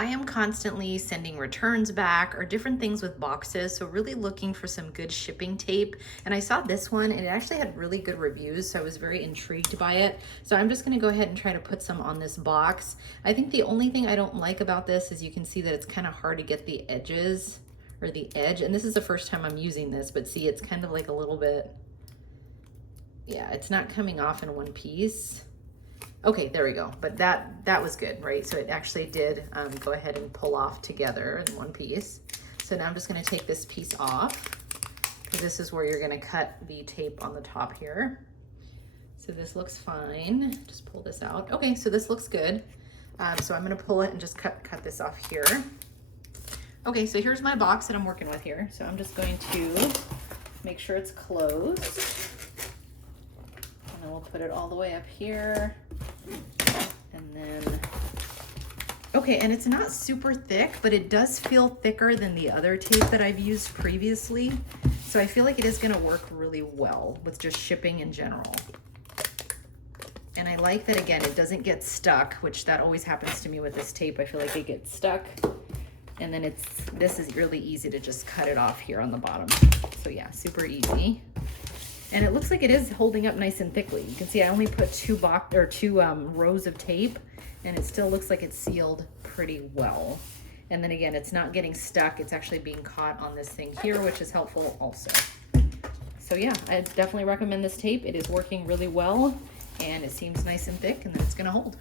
I am constantly sending returns back or different things with boxes, so really looking for some good shipping tape. And I saw this one and it actually had really good reviews, so I was very intrigued by it. So I'm just gonna go ahead and try to put some on this box. I think the only thing I don't like about this is you can see that it's kind of hard to get the edges or the edge. And this is the first time I'm using this, but see, it's kind of like a little bit, yeah, it's not coming off in one piece. Okay, there we go. But that was good, right? So it actually did go ahead and pull off together in one piece. So now I'm just gonna take this piece off, because this is where you're gonna cut the tape on the top here. So this looks fine. Just pull this out. Okay, so this looks good. So I'm gonna pull it and just cut this off here. Okay, so here's my box that I'm working with here. So I'm just going to make sure it's closed. And then we'll put it all the way up here. And then, okay, and it's not super thick, but it does feel thicker than the other tape that I've used previously. So I feel like it is gonna work really well with just shipping in general. And I like that, again, it doesn't get stuck, which that always happens to me with this tape. I feel like it gets stuck. And then this is really easy to just cut it off here on the bottom. So yeah, super easy. And it looks like it is holding up nice and thickly. You can see I only put two rows of tape, and it still looks like it's sealed pretty well. And then again, it's not getting stuck. It's actually being caught on this thing here, which is helpful also. So yeah, I definitely recommend this tape. It is working really well, and it seems nice and thick, and then it's gonna hold.